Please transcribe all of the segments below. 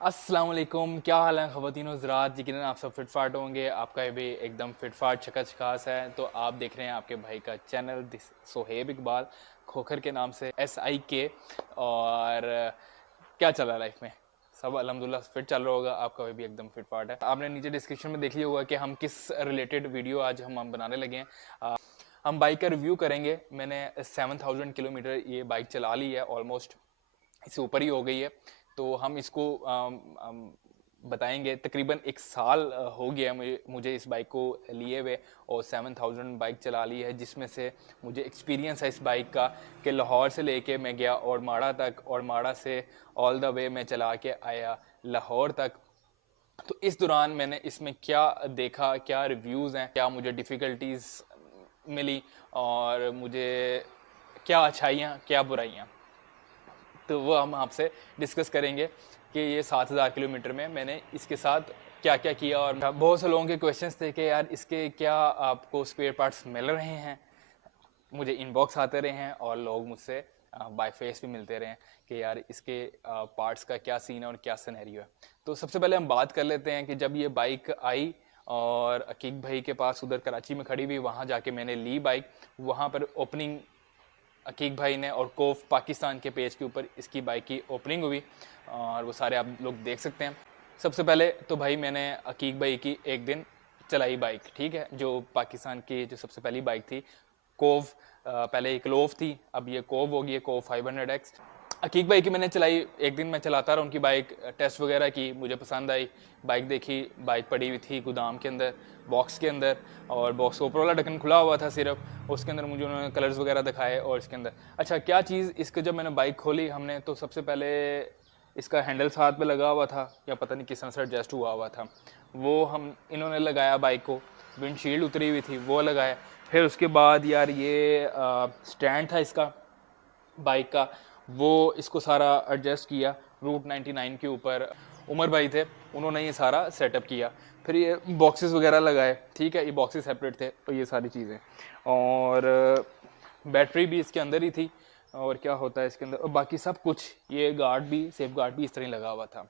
अस्सलाम वालेकुम, क्या हाल है ख़वातीन हज़रात। यकीनन आप सब फिट फाट होंगे। आपका भी एकदम फिट फाट चकच खास है। तो आप देख रहे हैं आपके भाई का चैनल सोहेब इकबाल खोखर के नाम से SIK। और क्या चल रहा है लाइफ में? सब अल्हम्दुलिल्लाह फिट चल रहा होगा। आपका भी एकदम फिट फाट है। आपने नीचे डिस्क्रिप्शन में देख लिया होगा कि हम किस रिलेटेड वीडियो आज हम बनाने लगे हैं। हम बाइक का रिव्यू करेंगे। मैंने 7000 किलोमीटर ये बाइक चला ली है, ऑलमोस्ट इससे ऊपर ही हो गई है। तो हम इसको बताएंगे। तकरीबन एक साल हो गया मुझे इस बाइक को लिए हुए, और 7000 बाइक चला ली है, जिसमें से मुझे एक्सपीरियंस है इस बाइक का कि लाहौर से लेके मैं गया और माड़ा तक, और माड़ा से ऑल द वे मैं चला के आया लाहौर तक। तो इस दौरान मैंने इसमें क्या देखा, क्या रिव्यूज़ हैं, क्या मुझे डिफ़िकल्टीज़ मिली, और मुझे क्या अच्छाइयाँ क्या बुराइयाँ, तो वो हम आपसे डिस्कस करेंगे कि ये 7000 किलोमीटर में मैंने इसके साथ क्या क्या किया। और बहुत से लोगों के क्वेश्चंस थे कि यार इसके क्या आपको स्पेयर पार्ट्स मिल रहे हैं। मुझे इनबॉक्स आते रहे हैं और लोग मुझसे बाय फेस भी मिलते रहे हैं कि यार इसके पार्ट्स का क्या सीन है और क्या सिनेरियो है। तो सबसे पहले हम बात कर लेते हैं कि जब ये बाइक आई और अकीक भाई के पास उधर कराची में खड़ी हुई, वहाँ जाके मैंने ली बाइक। वहाँ पर ओपनिंग अकीक भाई ने और कोफ पाकिस्तान के पेज के ऊपर इसकी बाइक की ओपनिंग हुई, और वो सारे आप लोग देख सकते हैं। सबसे पहले तो भाई मैंने अकीक भाई की एक दिन चलाई बाइक, ठीक है, जो पाकिस्तान की जो सबसे पहली बाइक थी कोव। पहले एक लोव थी, अब ये कोव होगी, ये कोव 500X। अकीक भाई की मैंने चलाई, एक दिन मैं चलाता रहा उनकी बाइक, टेस्ट वगैरह की, मुझे पसंद आई बाइक। देखी बाइक पड़ी हुई थी गोदाम के अंदर, बॉक्स के अंदर, और बॉक्स का ऊपर वाला ढक्कन खुला हुआ था सिर्फ। उसके अंदर मुझे उन्होंने कलर्स वगैरह दिखाए। और इसके अंदर अच्छा क्या चीज़, इसके जब मैंने बाइक खोली हमने, तो सबसे पहले इसका हैंडल हाथ पे लगा हुआ था, या पता नहीं किस तरह से एडजस्ट हुआ था, वो हम इन्होंने लगाया बाइक को। विंडशील्ड उतरी हुई थी, वो लगाया। फिर उसके बाद यार ये स्टैंड था इसका बाइक का, वो इसको सारा एडजस्ट किया रूट 99 के ऊपर। उमर भाई थे, उन्होंने ये सारा सेटअप किया। फिर ये बॉक्सेस वगैरह लगाए, ठीक है, ये बॉक्सेस सेपरेट थे, और ये सारी चीज़ें। और बैटरी भी इसके अंदर ही थी, और क्या होता है इसके अंदर, और बाकी सब कुछ, ये गार्ड भी, सेफ गार्ड भी इस तरह लगा हुआ था।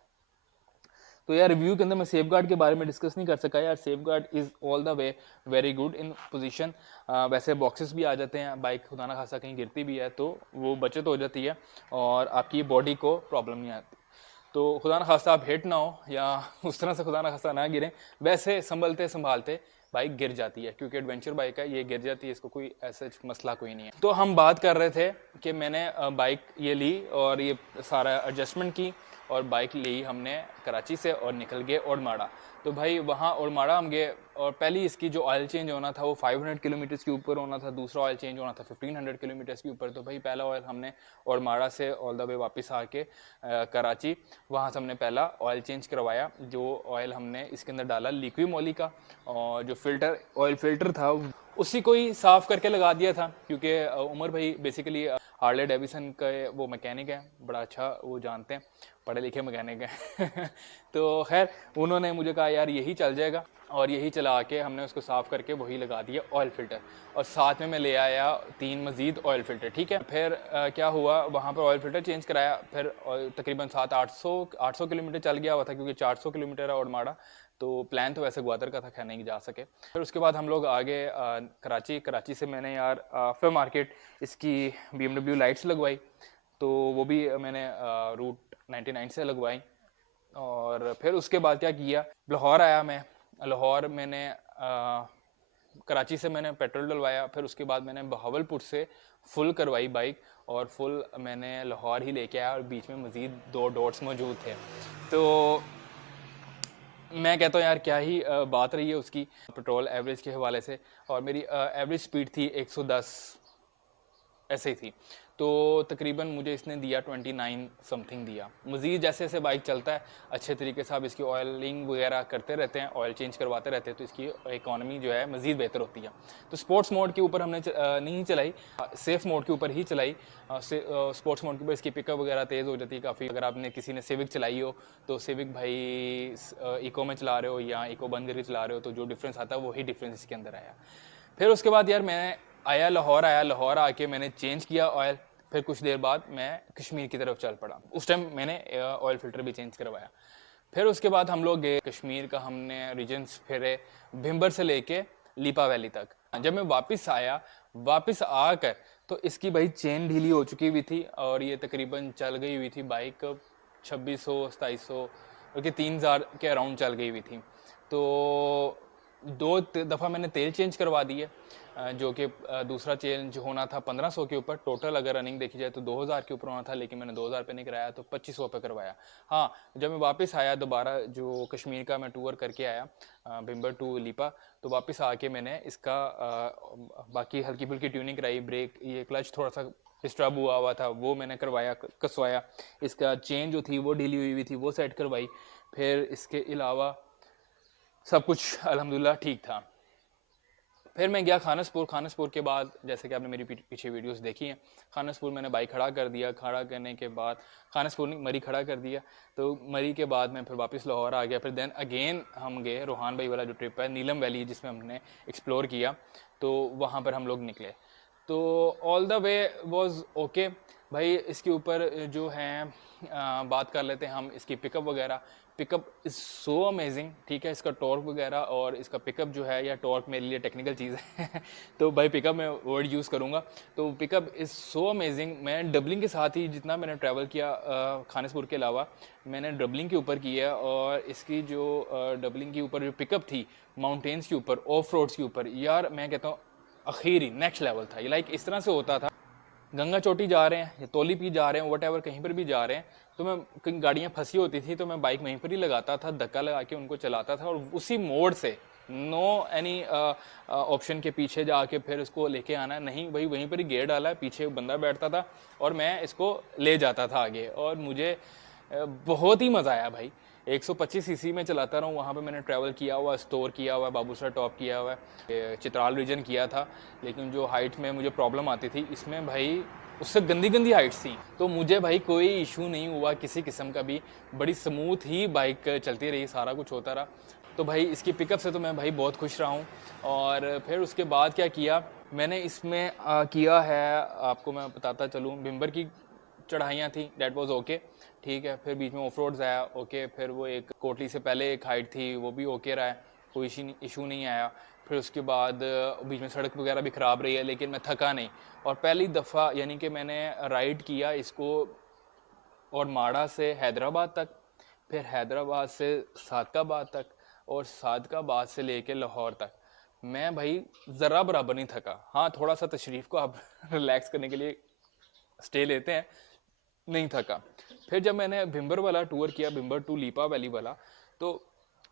तो यार रिव्यू के अंदर मैं सेफ गार्ड के बारे में डिस्कस नहीं कर सका यार। Safe guard is all the way very good in position. वैसे बॉक्सेस भी आ जाते हैं, बाइक खुदा ना खासा कहीं गिरती भी है तो वो बचत हो जाती है, और आपकी बॉडी को प्रॉब्लम नहीं आती। तो खुदा ना खासा आप हिट ना हो, या उस तरह से खुदा ना खासा ना गिरें, वैसे संभलते संभालते बाइक गिर जाती है, क्योंकि एडवेंचर बाइक है, ये गिर जाती है, इसको कोई ऐसा मसला कोई नहीं है। तो हम बात कर रहे थे कि मैंने बाइक ये ली और ये सारा एडजस्टमेंट की, और बाइक ली हमने कराची से और निकल गए ओडमाड़ा। तो भाई वहाँ ओडमाड़ा हम गए, और पहली इसकी जो ऑयल चेंज होना था वो 500 किलोमीटर्स के ऊपर होना था, दूसरा ऑयल चेंज होना था 1500 किलोमीटर्स के ऊपर। तो भाई पहला ऑयल हमने ओडमाड़ा से ऑल द वे वापस आके कराची, वहाँ से हमने पहला ऑयल चेंज करवाया। जो ऑयल हमने इसके अंदर डाला लिक्विड मोली का, और जो फिल्टर ऑयल फिल्टर था उसी को ही साफ़ करके लगा दिया था, क्योंकि उमर भाई बेसिकली हार्ले डेविसन का वो मैकेनिक है, बड़ा अच्छा वो जानते हैं, पढ़े लिखे मैकेनिक हैं तो खैर उन्होंने मुझे कहा यार यही चल जाएगा, और यही चला के हमने उसको साफ़ करके वही लगा दिया ऑयल फ़िल्टर, और साथ में मैं ले आया 3 मज़ीद ऑयल फ़िल्टर, ठीक है। फिर क्या हुआ, वहाँ पर ऑयल फ़िल्टर चेंज कराया। फिर तकरीबन 700-800 किलोमीटर चल गया हुआ था, क्योंकि 400 किलोमीटर है ओडमाड़ा। तो प्लान तो वैसे ग्वादर का था, खैर नहीं जा सके। फिर उसके बाद हम लोग आगे कराची से मैंने यार फिर मार्केट इसकी BMW लाइट्स लगवाई, तो वो भी मैंने रूट 99 से लगवाई। और फिर उसके बाद क्या किया, लाहौर आया मैं। लाहौर मैंने कराची से मैंने पेट्रोल डलवाया। फिर उसके बाद मैंने बहावलपुर से फुल करवाई बाइक, और फुल मैंने लाहौर ही लेके आया, और बीच में मज़ीद 2 डॉट्स मौजूद थे। तो मैं कहता हूँ यार क्या ही बात रही है उसकी पेट्रोल एवरेज के हवाले से। और मेरी एवरेज स्पीड थी 110 ऐसे ही थी। तो तकरीबन मुझे इसने दिया 29 समथिंग दिया। मज़ीद जैसे जैसे बाइक चलता है अच्छे तरीके से आप इसकी ऑयलिंग वगैरह करते रहते हैं, ऑयल चेंज करवाते रहते हैं, तो इसकी इकॉनमी जो है मज़ीद बेहतर होती है। तो स्पोर्ट्स मोड के ऊपर हमने नहीं चलाई, सेफ मोड के ऊपर ही चलाई। स्पोर्ट्स मोड के ऊपर इसकी पिकअप वगैरह तेज़ हो जाती है काफ़ी। अगर आपने किसी ने सिविक चलाई हो, तो सिविक भाई इको में चला रहे हो या इको बंद करके चला रहे हो, तो जो डिफरेंस आता है वही डिफरेंस इसके अंदर आया। फिर उसके बाद यार मैं आया लाहौर, लाहौर आके मैंने चेंज किया ऑयल। फिर कुछ देर बाद मैं कश्मीर की तरफ चल पड़ा। उस टाइम मैंने ऑयल फिल्टर भी चेंज करवाया। फिर उसके बाद हम लोग गए कश्मीर का, हमने रीजन्स फिरे भिम्बर से लेके लीपा वैली तक। जब मैं वापस आया, वापस आकर तो इसकी भाई चेन ढीली हो चुकी हुई थी और ये तकरीबन चल गई हुई थी बाइक 2600-2700 बल्कि 3000 के अराउंड चल गई हुई थी। तो 2 दफ़ा मैंने तेल चेंज करवा दिए, जो कि दूसरा चेंज होना था 1500 के ऊपर। टोटल अगर रनिंग देखी जाए तो 2000 के ऊपर होना था, लेकिन मैंने 2000 पे नहीं कराया, तो 2500 पे करवाया। हाँ, जब मैं वापस आया दोबारा, जो कश्मीर का मैं टूर करके आया भिम्बर टू लीपा, तो वापस आके मैंने इसका बाकी हल्की फुल्की ट्यूनिंग कराई। ब्रेक, ये क्लच थोड़ा सा डिस्टर्ब हुआ था, वो मैंने करवाया, कसवाया। इसका चेन जो थी वो ढीली हुई थी, वो सेट करवाई। फिर इसके अलावा सब कुछ अल्हम्दुलिल्लाह ठीक था। फिर मैं गया खानसपुर। खानसपुर के बाद, जैसे कि आपने मेरी पीछे वीडियोस देखी हैं, खानसपुर मैंने बाइक खड़ा कर दिया। खड़ा करने के बाद खानसपुर नहीं, मरी खड़ा कर दिया। तो मरी के बाद मैं फिर वापस लाहौर आ गया। फिर देन अगेन हम गए रोहान भाई वाला जो ट्रिप है, नीलम वैली, जिसमें हमने एक्सप्लोर किया, तो वहाँ पर हम लोग निकले। तो all the way was okay भाई। इसके ऊपर जो है बात कर लेते हैं हम इसकी पिकअप वगैरह। पिकअप इज़ सो अमेजिंग, ठीक है। इसका टॉर्क वगैरह और इसका पिकअप जो है, या टॉर्क मेरे लिए टेक्निकल चीज़ है तो भाई पिकअप मैं वर्ड यूज़ करूँगा। तो पिकअप इज़ सो अमेजिंग। मैं डबलिंग के साथ ही जितना मैंने ट्रैवल किया खानसपुर के अलावा, मैंने डबलिंग के ऊपर किया। और इसकी जो डबलिंग के ऊपर जो पिकअप थी माउंटेन्स के ऊपर, ऑफ रोड्स के ऊपर, यार मैं कहता हूँ आखिरी नेक्स्ट लेवल था। ये लाइक इस तरह से होता था, गंगा चोटी जा रहे हैं या तोली पी जा रहे हैं, वट एवर, कहीं पर भी जा रहे हैं, तो मैं कहीं गाड़ियाँ फंसी होती थी तो मैं बाइक वहीं पर ही लगाता था, धक्का लगा के उनको चलाता था, और उसी मोड़ से नो एनी ऑप्शन के पीछे जाके फिर उसको लेके आना नहीं भाई, वहीं पर ही गियर डाला है, पीछे बंदा बैठता था और मैं इसको ले जाता था आगे। और मुझे बहुत ही मज़ा आया भाई। 125 सीसी में चलाता रहा हूँ। वहाँ पे मैंने ट्रैवल किया हुआ, स्टोर किया हुआ है, बाबूसर टॉप किया हुआ है, चित्राल रीजन किया था। लेकिन जो हाइट में मुझे प्रॉब्लम आती थी, इसमें भाई उससे गंदी गंदी हाइट्स थी, तो मुझे भाई कोई इशू नहीं हुआ किसी किस्म का भी। बड़ी स्मूथ ही बाइक चलती रही, सारा कुछ होता रहा। तो भाई इसकी पिकअप से तो मैं भाई बहुत खुश रहा हूँ। और फिर उसके बाद क्या किया मैंने इसमें किया है, आपको मैं बताता चलूँ। भिम्बर की चढ़ाइयाँ थी, डेट वॉज ओके, ठीक है। फिर बीच में ऑफ रोड्स आया, ओके। फिर वो एक कोटली से पहले एक हाइट थी, वो भी ओके रहा है, कोई इशू नहीं आया। फिर उसके बाद बीच में सड़क वगैरह भी ख़राब रही है, लेकिन मैं थका नहीं। और पहली दफ़ा यानी कि मैंने राइड किया इसको, और माड़ा से हैदराबाद तक, फिर हैदराबाद से सादकाबाद तक, और सादकाबाद से लेके लाहौर तक। मैं भाई ज़रा बराबर नहीं थका। हाँ, थोड़ा सा तशरीफ़ को आप रिलैक्स करने के लिए स्टे लेते हैं, नहीं थका। फिर जब मैंने भिम्बर वाला टूर किया, भिम्बर टू लीपा वैली वाला, तो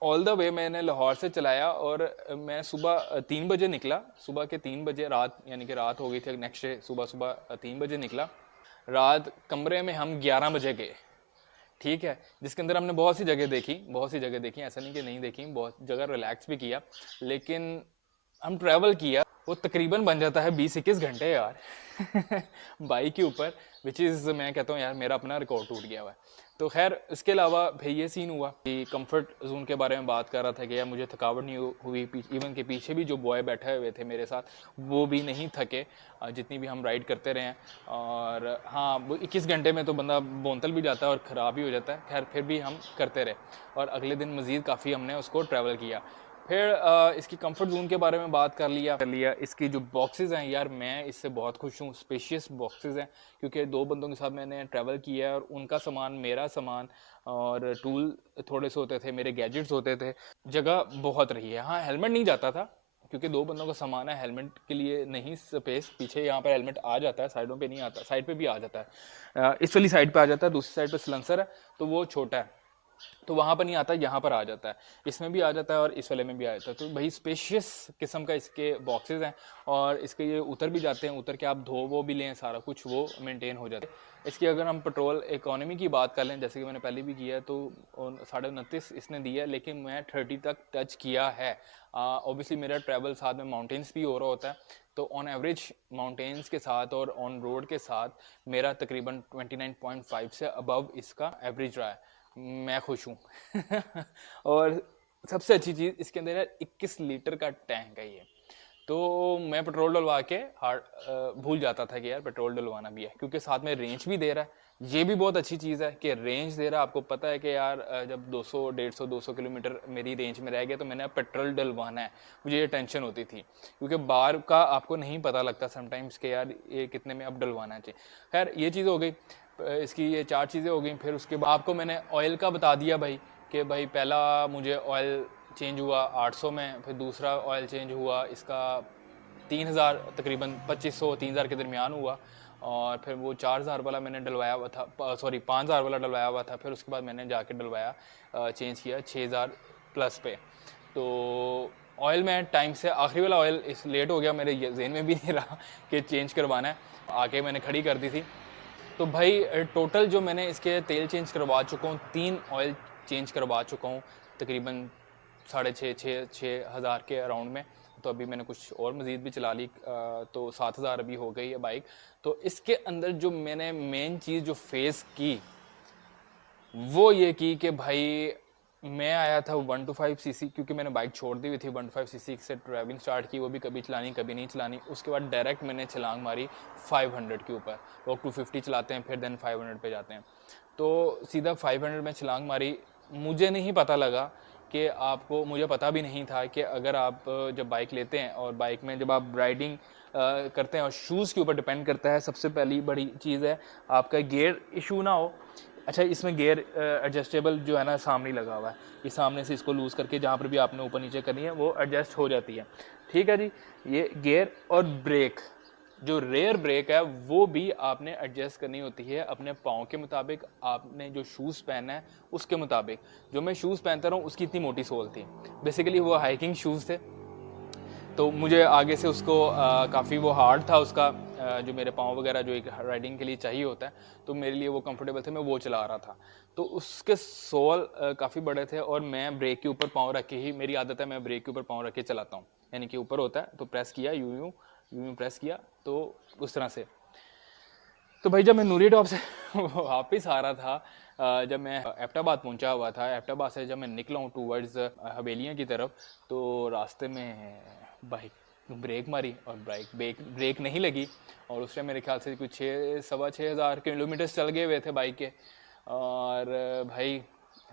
ऑल द वे मैंने लाहौर से चलाया। और मैं सुबह 3 बजे निकला, सुबह के 3 बजे, रात यानी कि रात हो गई थी, नेक्स्ट डे सुबह सुबह 3 बजे निकला। रात कमरे में हम 11 बजे गए, ठीक है। जिसके अंदर हमने बहुत सी जगह देखी, बहुत सी जगह देखी, ऐसा नहीं कि नहीं देखी, बहुत जगह रिलैक्स भी किया। लेकिन हम ट्रैवल किया, वो तकरीबन बन जाता है 20-21 घंटे यार बाइक के ऊपर, विच इज़ मैं कहता हूँ यार मेरा अपना रिकॉर्ड टूट गया हुआ है। तो खैर इसके अलावा भाई ये सीन हुआ कि कंफर्ट जोन के बारे में बात कर रहा था कि यार मुझे थकावट नहीं हुई। इवन के पीछे भी जो बॉय बैठे हुए थे मेरे साथ, वो भी नहीं थके जितनी भी हम राइड करते रहे हैं। और हाँ, वो 21 घंटे में तो बंदा बोतल भी जाता है और ख़राब भी हो जाता है। खैर फिर भी हम करते रहे, और अगले दिन मज़ीद काफ़ी हमने उसको ट्रैवल किया। फिर इसकी कंफर्ट जोन के बारे में बात कर लिया। इसकी जो बॉक्सेस हैं यार, मैं इससे बहुत खुश हूँ। स्पेशियस बॉक्सेस हैं, क्योंकि 2 बंदों के साथ मैंने ट्रैवल किया है, और उनका सामान, मेरा सामान, और टूल थोड़े से होते थे, मेरे गैजेट्स होते थे, जगह बहुत रही है। हाँ, हेलमेट नहीं जाता था, क्योंकि 2 बंदों का सामान है, हेलमेट के लिए नहीं स्पेस। पीछे यहाँ पर हेलमेट आ जाता है, साइडों पे नहीं आता, साइड पे भी आ जाता है। इस वाली साइड पे आ जाता है, दूसरी साइड पे सिलेंसर है, तो वो छोटा है, तो वहाँ पर नहीं आता, यहाँ पर आ जाता है। इसमें भी आ जाता है और इस वाले में भी आ जाता है। तो भाई स्पेशियस किस्म का इसके बॉक्सेस हैं, और इसके ये उतर भी जाते हैं, उतर के आप धो वो भी लें, सारा कुछ वो मेंटेन हो जाता है। इसकी अगर हम पेट्रोल इकोनॉमी की बात कर लें, जैसे कि मैंने पहले भी किया, तो 29.5 इसने दिया है, लेकिन मैं 30 तक टच किया है। ऑब्वियसली मेरा ट्रैवल साथ में माउंटेन्स भी हो रहा होता है, तो ऑन एवरेज माउंटेन्स के साथ और ऑन रोड के साथ मेरा तकरीबन 29.5 से अबव इसका एवरेज रहा है। मैं खुश हूँ और सबसे अच्छी चीज़ इसके अंदर है 21 लीटर का टैंक है ये। तो मैं पेट्रोल डलवा के भूल जाता था कि यार पेट्रोल डलवाना भी है, क्योंकि साथ में रेंज भी दे रहा है। ये भी बहुत अच्छी चीज़ है कि रेंज दे रहा है। आपको पता है कि यार जब 200 150 200 किलोमीटर मेरी रेंज में रह गया तो मैंने अब पेट्रोल डलवाना है। मुझे ये टेंशन होती थी, क्योंकि बाहर का आपको नहीं पता लगता समटाइम्स कि यार ये कितने में अब डलवाना चाहिए। खैर ये चीज़ हो गई, इसकी ये 4 चीज़ें हो गई। फिर उसके बाद आपको मैंने ऑयल का बता दिया भाई, कि भाई पहला मुझे ऑयल चेंज हुआ 800 में, फिर दूसरा ऑयल चेंज हुआ इसका 3000, तकरीबन 2500 3000 के दरमियान हुआ। और फिर वो 4000 वाला मैंने डलवाया हुआ था, सॉरी 5000 वाला डलवाया हुआ था। फिर उसके बाद मैंने जाके डलवाया, चेंज किया 6000 प्लस पे। तो ऑयल में टाइम से आखिरी वाला ऑयल इस लेट हो गया, मेरे जहन में भी नहीं रहा कि चेंज करवाना है, आके मैंने खड़ी कर दी थी। तो भाई टोटल जो मैंने इसके तेल चेंज करवा चुका हूँ, 3 ऑयल चेंज करवा चुका हूँ, तकरीबन 6,500 के अराउंड में। तो अभी मैंने कुछ और मज़ीद भी चला ली, तो 7000 अभी हो गई है बाइक। तो इसके अंदर जो मैंने मेन चीज़ जो फेस की वो ये की कि भाई मैं आया था 125 सीसी, क्योंकि मैंने बाइक छोड़ दी हुई थी। 125 सीसी से ड्राइविंग स्टार्ट की, वो भी कभी चलानी कभी नहीं चलानी। उसके बाद डायरेक्ट मैंने छलांग मारी 500 के ऊपर। लोग 250 चलाते हैं फिर देन 500 पे जाते हैं, तो सीधा 500 में छलांग मारी। मुझे नहीं पता लगा कि आपको, मुझे पता भी नहीं था कि अगर आप जब बाइक लेते हैं और बाइक में जब आप राइडिंग करते हैं, और शूज़ के ऊपर डिपेंड करता है। सबसे पहली बड़ी चीज़ है आपका गियर इशू ना हो। अच्छा, इसमें गियर एडजस्टेबल जो है ना सामने लगा हुआ है, ये सामने से इसको लूज़ करके जहाँ पर भी आपने ऊपर नीचे करनी है वो एडजस्ट हो जाती है। ठीक है जी, ये गियर। और ब्रेक, जो रेयर ब्रेक है वो भी आपने एडजस्ट करनी होती है अपने पाँव के मुताबिक। आपने जो शूज़ पहनना है उसके मुताबिक। जो मैं शूज़ पहनता रहा हूँ उसकी इतनी मोटी सोल थी, बेसिकली वो हाइकिंग शूज़ थे, तो मुझे आगे से उसको काफ़ी वो हार्ड था उसका, जो मेरे पाँव वगैरह जो एक राइडिंग के लिए चाहिए होता है, तो मेरे लिए वो कंफर्टेबल थे, मैं वो चला रहा था। तो उसके सोल काफ़ी बड़े थे, और मैं ब्रेक के ऊपर पाँव रख के ही, मेरी आदत है मैं ब्रेक के ऊपर पाँव रख के चलाता हूँ, यानी कि ऊपर होता है तो प्रेस किया, यूं यूं यूं यूं प्रेस किया, तो उस तरह से। तो भाई जब मैं नूरी टॉप से वापस आ रहा था, जब मैं एबटाबाद पहुंचा हुआ था, एबटाबाद से जब मैं निकला हूँ टूवर्ड्स हवेलियाँ की तरफ, तो रास्ते में बाइक ब्रेक मारी और ब्रेक नहीं लगी। और उस टाइम मेरे ख्याल से कुछ 6,000 किलोमीटर चल गए हुए थे बाइक के। और भाई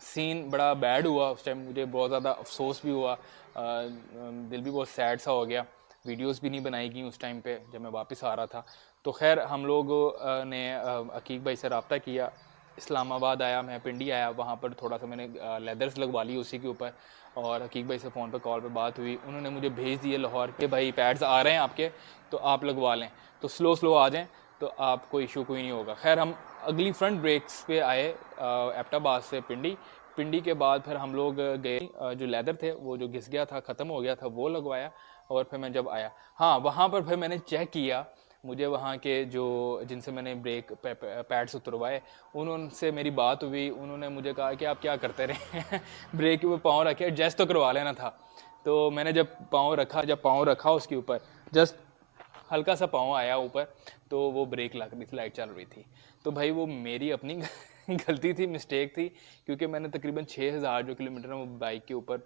सीन बड़ा बैड हुआ उस टाइम, मुझे बहुत ज़्यादा अफसोस भी हुआ, दिल भी बहुत सैड सा हो गया। वीडियोस भी नहीं बनाई गई उस टाइम पे जब मैं वापस आ रहा था। तो खैर हम लोग ने अकीक भाई से रब्ता किया, इस्लामाबाद आया, मैं पिंडी आया, वहाँ पर थोड़ा सा मैंने लेदर्स लगवा ली उसी के ऊपर। और अकीक भाई से फ़ोन पर कॉल पर बात हुई, उन्होंने मुझे भेज दिए लाहौर के, भाई पैड्स आ रहे हैं आपके, तो आप लगवा लें, तो स्लो आ जाएँ तो आपको इशू कोई नहीं होगा। खैर हम अगली फ्रंट ब्रेक्स पे आए एबटाबाद से पिंडी। पिंडी के बाद फिर हम लोग गए, जो लेदर थे वो जो घिस गया था, ख़त्म हो गया था, वो लगवाया। और फिर मैं जब आया, हाँ वहाँ पर फिर मैंने चेक किया, मुझे वहाँ के जो जिनसे मैंने ब्रेक पैड्स उतरवाए उनसे मेरी बात हुई। उन्होंने मुझे कहा कि आप क्या करते रहे ब्रेक के ऊपर पाँव रखे, एडजस्ट तो करवा लेना था। तो मैंने जब पाँव रखा उसके ऊपर, जस्ट हल्का सा पाँव आया ऊपर, तो वो ब्रेक लग रही थी, लाइट चल रही थी। तो भाई वो मेरी अपनी गलती थी, मिस्टेक थी, क्योंकि मैंने तकरीबन 6,000 जो किलोमीटर वो बाइक के ऊपर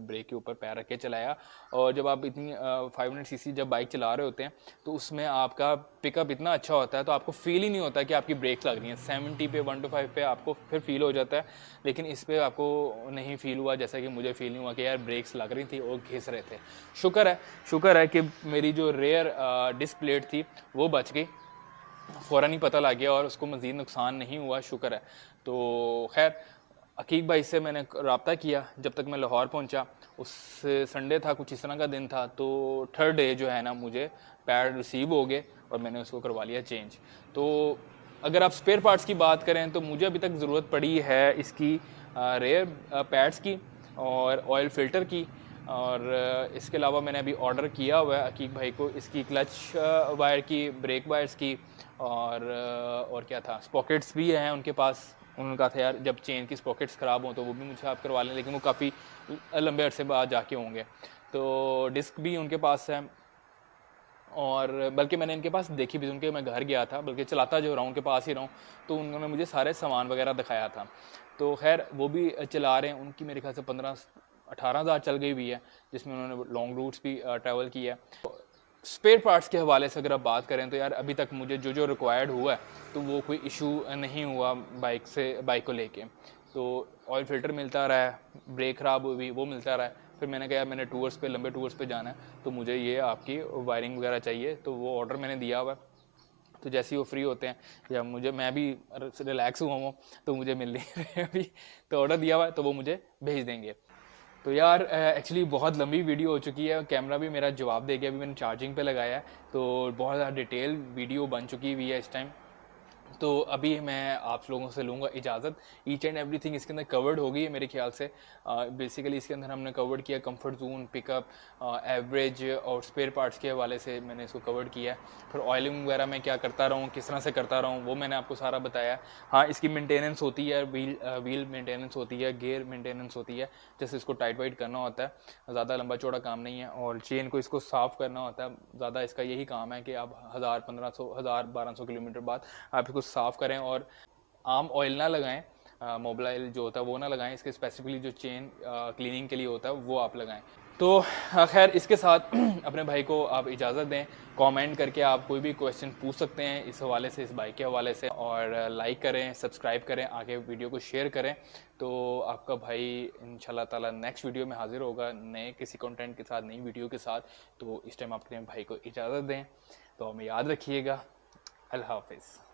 ब्रेक के ऊपर पैर रख के चलाया। और जब आप इतनी 500 सीसी जब बाइक चला रहे होते हैं तो उसमें आपका पिकअप इतना अच्छा होता है, तो आपको फील ही नहीं होता कि आपकी ब्रेक लग रही है। 70 पे 125 पे आपको फिर फील हो जाता है, लेकिन इस पर आपको नहीं फील हुआ, जैसा कि मुझे फील नहीं हुआ कि यार ब्रेक्स लग रही थी और घिस रहे थे। शुक्र है कि मेरी जो रेयर डिस्क प्लेट थी वो बच गई, फ़ौरन ही पता लग गया और उसको मज़ीद नुकसान नहीं हुआ, शुक्र है। तो खैर अकीक भाई से मैंने रब्ता किया जब तक मैं लाहौर पहुंचा। उस संडे था, कुछ इस तरह का दिन था, तो थर्ड डे जो है ना मुझे पैड रिसीव हो गए और मैंने उसको करवा लिया चेंज। तो अगर आप स्पेयर पार्ट्स की बात करें तो मुझे अभी तक ज़रूरत पड़ी है इसकी रेयर पैड्स की और ऑयल फ़िल्टर की। और इसके अलावा मैंने अभी ऑर्डर किया हुआ है अकीक भाई को इसकी क्लच वायर की, ब्रेक वायर्स की, और क्या था, स्पॉकेट्स भी हैं उनके पास। उन्होंने कहा था यार जब चेन की स्पॉकेट्स ख़राब हों तो वो भी मुझे आप करवा लें, लेकिन वो काफ़ी लंबे अरसे बाद जाके होंगे। तो डिस्क भी उनके पास है, और बल्कि मैंने इनके पास देखी भी, उनके मैं घर गया था, बल्कि चलाता जो रहा हूँ उनके पास ही रहा हूँ, तो उन्होंने मुझे सारे सामान वगैरह दिखाया था। तो खैर वो भी चला रहे हैं, उनकी मेरे ख्याल से 18,000 चल गई हुई है, जिसमें उन्होंने लॉन्ग रूट्स भी ट्रैवल किया है। स्पेयर पार्ट्स के हवाले से अगर आप बात करें तो यार अभी तक मुझे जो रिक्वायर्ड हुआ है तो वो कोई इशू नहीं हुआ बाइक को लेके। तो ऑयल फिल्टर मिलता रहा है, ब्रेक ख़राब हुई वो मिलता रहा है। फिर मैंने कहा मैंने टूर्स पे, लंबे टूर्स पे जाना है, तो मुझे ये आपकी वायरिंग वगैरह चाहिए, तो वो ऑर्डर मैंने दिया हुआ है। तो जैसे ही वो फ्री होते हैं या मैं भी रिलैक्स हुआ हूँ तो मुझे मिल नहीं रहे अभी, तो ऑर्डर दिया हुआ है तो वो मुझे भेज देंगे। तो यार एक्चुअली बहुत लंबी वीडियो हो चुकी है, कैमरा भी मेरा जवाब दे गया, अभी मैंने चार्जिंग पे लगाया है, तो बहुत ज़्यादा डिटेल वीडियो बन चुकी हुई है इस टाइम। तो अभी मैं आप लोगों से लूँगा इजाज़त। ईच एंड एवरीथिंग इसके अंदर कवर्ड हो गई है मेरे ख्याल से। बेसिकली इसके अंदर हमने कवर्ड किया कंफर्ट जोन, पिकअप, एवरेज और स्पेयर पार्ट्स के हवाले से मैंने इसको कवर्ड किया है। फिर ऑयलिंग वगैरह मैं क्या करता रहूँ, किस तरह से करता रहूँ, वो मैंने आपको सारा बताया। हाँ, इसकी मेंटेनेंस होती है, व्हील मेंटेनेंस होती है, गियर मेंटेनेंस होती है, जैसे इसको टाइट वाइट करना होता है, ज़्यादा लंबा चौड़ा काम नहीं है। और चेन को इसको साफ़ करना होता है, ज़्यादा इसका यही काम है कि आप 1000, 1500, 1000, 1200 किलोमीटर बाद आप इसको साफ़ करें। और आम ऑयल ना लगाएं, मोबाइल जो होता है वो ना लगाएं, इसके स्पेसिफिकली जो चेन क्लीनिंग के लिए होता है वो आप लगाएं। तो खैर इसके साथ अपने भाई को आप इजाज़त दें। कमेंट करके आप कोई भी क्वेश्चन पूछ सकते हैं इस हवाले से, इस बाइक के हवाले से, और लाइक करें, सब्सक्राइब करें, आगे वीडियो को शेयर करें। तो आपका भाई इंशाल्लाह ताला नेक्स्ट वीडियो में हाजिर होगा नए किसी कंटेंट के साथ, नई वीडियो के साथ। तो इस टाइम अपने भाई को इजाज़त दें, तो हमें याद रखिएगा। अल्लाह हाफिज़।